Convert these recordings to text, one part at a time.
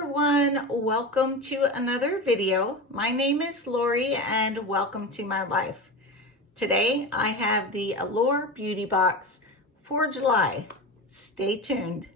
everyone, welcome to another video. My name is Lori and welcome to my life. Today I have the Allure beauty box for July. Stay tuned.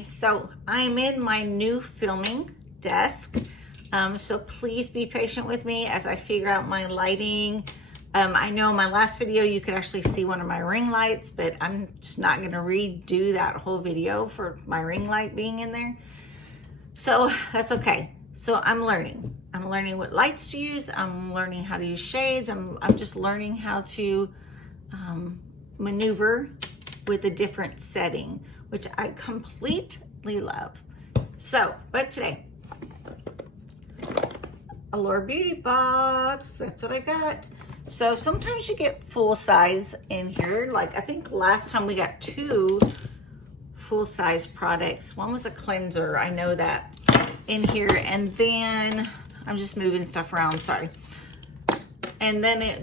So I'm in my new filming desk, so please be patient with me as I figure out my lighting. I know in my last video you could actually see one of my ring lights, but I'm just not going to redo that whole video for my ring light being in there, so that's okay. So I'm learning what lights to use. I'm learning how to use shades. I'm just learning how to maneuver with a different setting, which I completely love. So, but today, Allure beauty box, that's what I got. So sometimes you get full size in here. Like I think last time we got 2 full size products. One was a cleanser, I know that, in here. And then I'm just moving stuff around, sorry. And then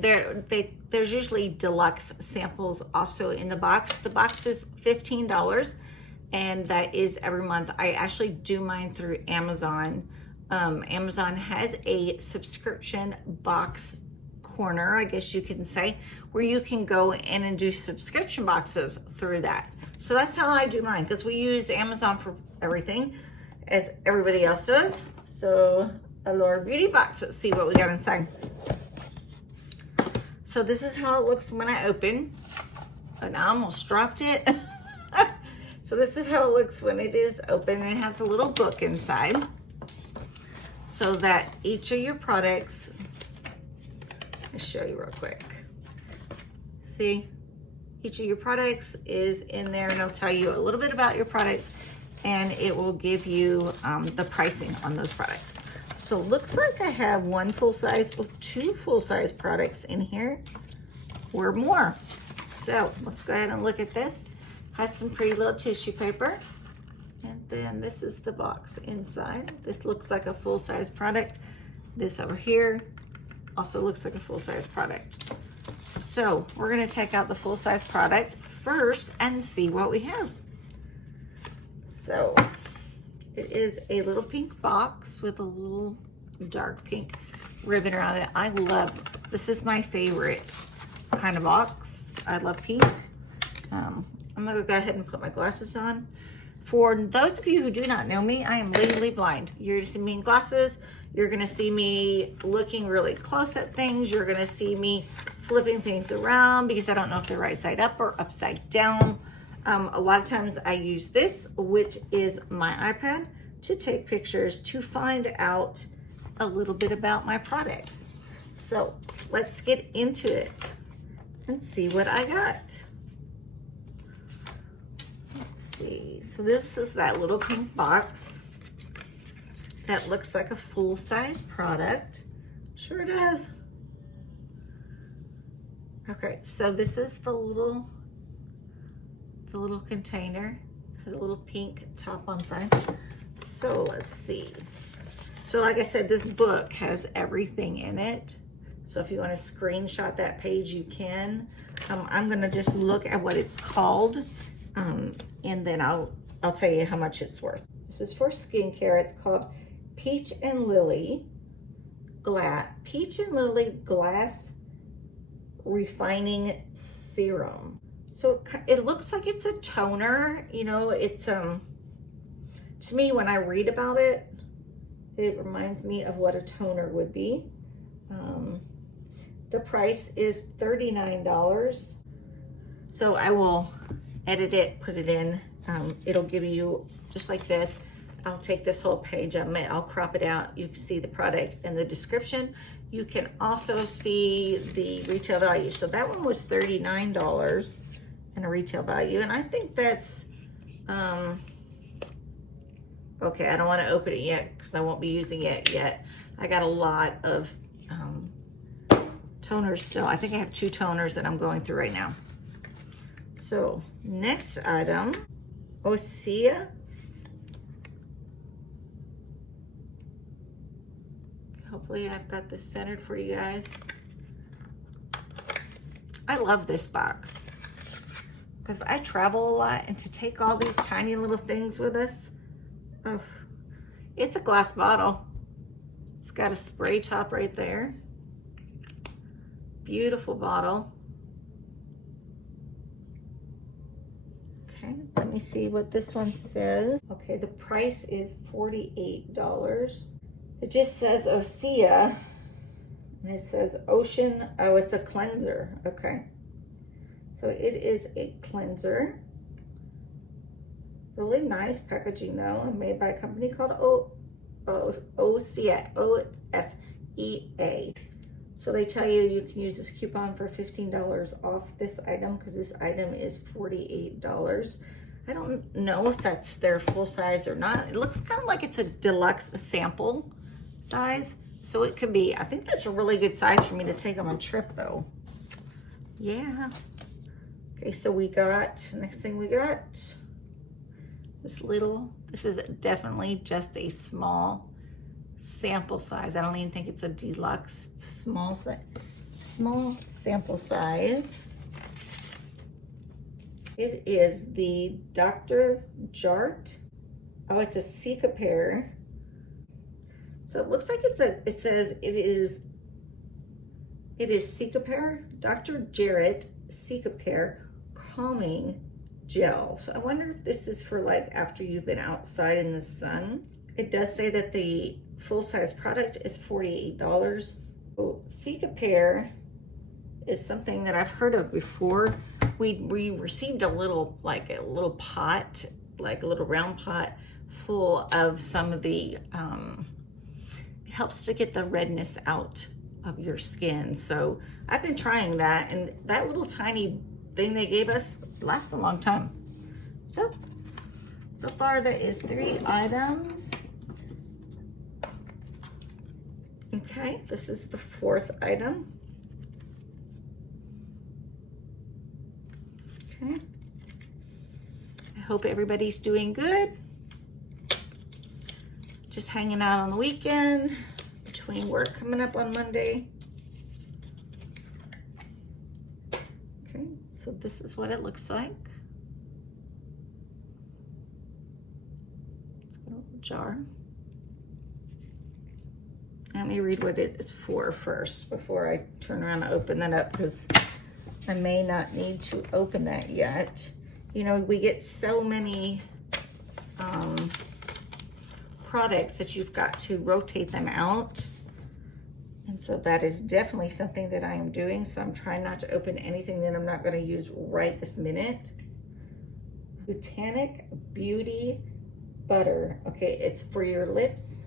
there's usually deluxe samples also in the box. The box is $15, and that is every month. I actually do mine through Amazon. Amazon has a subscription box corner, I guess you can say, where you can go in and do subscription boxes through that. So that's how I do mine, because we use Amazon for everything, as everybody else does. So Allure beauty box, let's see what we got inside. So this is how it looks when I open. And I almost dropped it. So this is how it looks when it is open. It has a little book inside, so that each of your products, let me show you real quick. See, each of your products is in there, and it'll tell you a little bit about your products, and it will give you the pricing on those products. So it looks like I have 1 full size, 2 full size products in here, or more. So let's go ahead and look at this. Has some pretty little tissue paper. And then this is the box inside. This looks like a full size product. This over here also looks like a full size product. So we're gonna take out the full size product first and see what we have. So it is a little pink box with a little dark pink ribbon around it. I love, this is my favorite kind of box. I love pink. I'm gonna go ahead and put my glasses on. For those of you who do not know me, I am legally blind. You're gonna see me in glasses. You're gonna see me looking really close at things. You're gonna see me flipping things around because I don't know if they're right side up or upside down. A lot of times I use this, which is my iPad, to take pictures to find out a little bit about my products. So let's get into it and see what I got. Let's see. So this is that little pink box that looks like a full-size product. Sure does. Okay, so this is the little container. Has a little pink top on side. So let's see. So like I said, this book has everything in it. So if you want to screenshot that page, you can. I'm gonna just look at what it's called, and then I'll tell you how much it's worth. This is for skincare. It's called Peach and Lily Glass Refining Serum. So it looks like it's a toner, you know, it's, to me, when I read about it, it reminds me of what a toner would be. The price is $39. So I will edit it, put it in. It'll give you just like this. I'll take this whole page, I'll crop it out. You can see the product and the description. You can also see the retail value. So that one was $39. And a retail value, and I think that's okay. I don't want to open it yet because I won't be using it yet. I got a lot of toners still. I think I have 2 toners that I'm going through right now. So next item, Osea Hopefully I've got this centered for you guys. I love this box because I travel a lot, and to take all these tiny little things with us, oh, it's a glass bottle. It's got a spray top right there. Beautiful bottle. Okay, let me see what this one says. Okay, the price is $48. It just says Osea, and it says Ocean. Oh, it's a cleanser. Okay, so it is a cleanser. Really nice packaging though, and made by a company called Osea. So they tell you you can use this coupon for $15 off this item, because this item is $48. I don't know if that's their full size or not. It looks kind of like it's a deluxe sample size. So it could be. I think that's a really good size for me to take on a trip though. Yeah. Okay, so we got, next thing we got, this is definitely just a small sample size. I don't even think it's a deluxe. It's a small sample size. It is the Dr. Jart. Oh, it's a Cicapair. So it looks like it says it is Cicapair, Dr. Jarrett Cicapair Calming Gel. So I wonder if this is for like after you've been outside in the sun. It does say that the full-size product is $48. So Cicapair is something that I've heard of before. We received a little pot, like a little round pot full of some of the, it helps to get the redness out of your skin. So I've been trying that, and that little tiny thing they gave us lasts a long time. So far there is 3 items. Okay, this is the 4th item. Okay. I hope everybody's doing good. Just hanging out on the weekend between work coming up on Monday. Okay, so this is what it looks like. It's got a little jar. Let me read what it is for first before I turn around and open that up, because I may not need to open that yet. You know, we get so many products that you've got to rotate them out. And so that is definitely something that I am doing. So I'm trying not to open anything that I'm not going to use right this minute. Botanic Beauty Butter. Okay, it's for your lips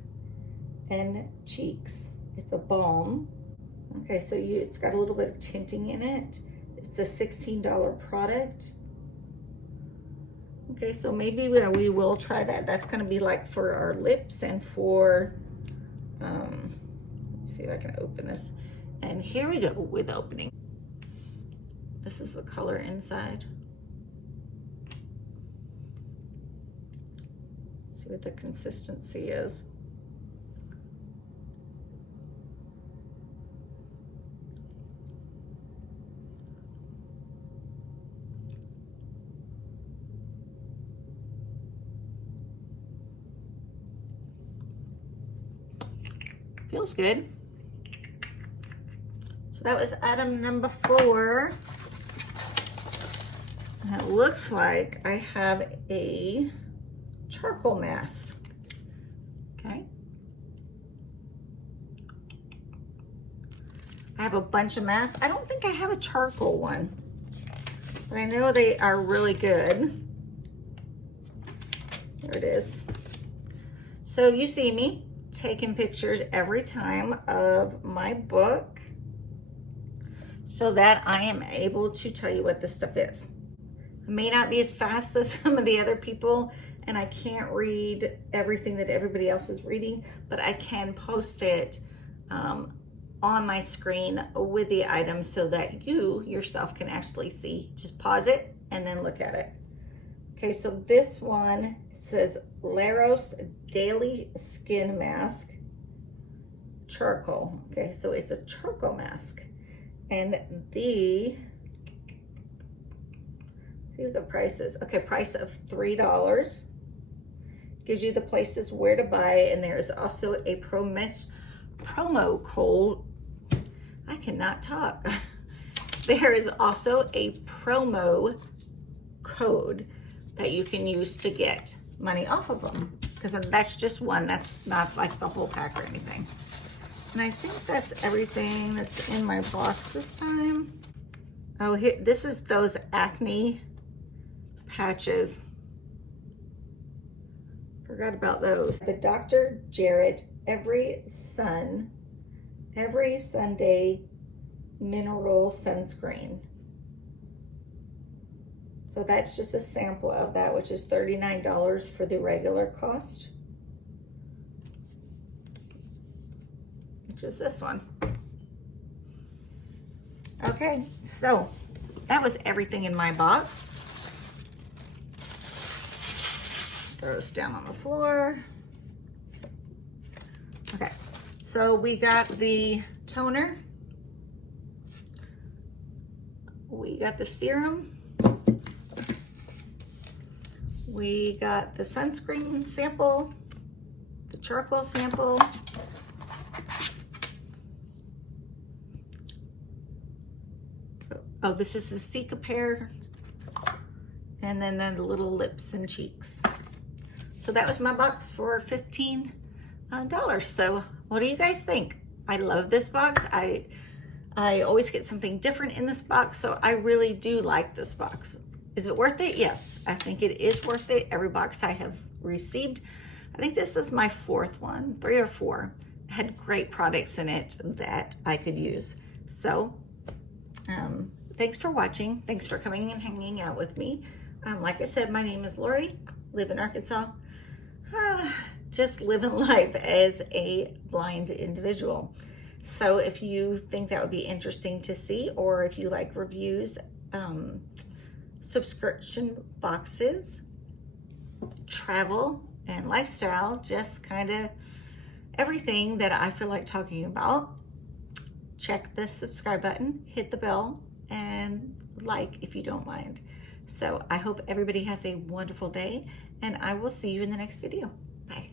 and cheeks. It's a balm. Okay, so it's got a little bit of tinting in it. It's a $16 product. Okay, so maybe we will try that. That's gonna be like for our lips and for, let me see if I can open this. And here we go with opening. This is the color inside. See what the consistency is. Feels good. So that was item number 4. And it looks like I have a charcoal mask. Okay. I have a bunch of masks. I don't think I have a charcoal one, but I know they are really good. There it is. So you see me taking pictures every time of my book so that I am able to tell you what this stuff is. It may not be as fast as some of the other people, and I can't read everything that everybody else is reading, but I can post it on my screen with the items so that you yourself can actually see. Just pause it and then look at it. Okay, so this one says Laros Daily Skin Mask. charcoal. Okay, so it's a charcoal mask. And see what the price is. Okay, price of $3. Gives you the places where to buy, and there is also a promo code. I cannot talk. There is also a promo code that you can use to get money off of them, because that's just one. That's not like the whole pack or anything. And I think that's everything that's in my box this time. Oh, here, this is those acne patches. Forgot about those. The Dr. Jarrett Every Sunday Mineral Sunscreen. So that's just a sample of that, which is $39 for the regular cost, which is this one. Okay, so that was everything in my box. Throw this down on the floor. Okay, so we got the toner. We got the serum. We got the sunscreen sample, the charcoal sample. Oh, this is the Cica pear. And then the little lips and cheeks. So that was my box for $15. So what do you guys think? I love this box. I always get something different in this box, so I really do like this box. Is it worth it? Yes, I think it is worth it. Every box I have received, I think this is my fourth one, 3 or 4, had great products in it that I could use. So thanks for watching. Thanks for coming and hanging out with me. Like I said, my name is Lori, live in Arkansas. Just living life as a blind individual. So if you think that would be interesting to see, or if you like reviews, subscription boxes, travel and lifestyle, just kind of everything that I feel like talking about, check the subscribe button, hit the bell, and like if you don't mind. So I hope everybody has a wonderful day, and I will see you in the next video. Bye.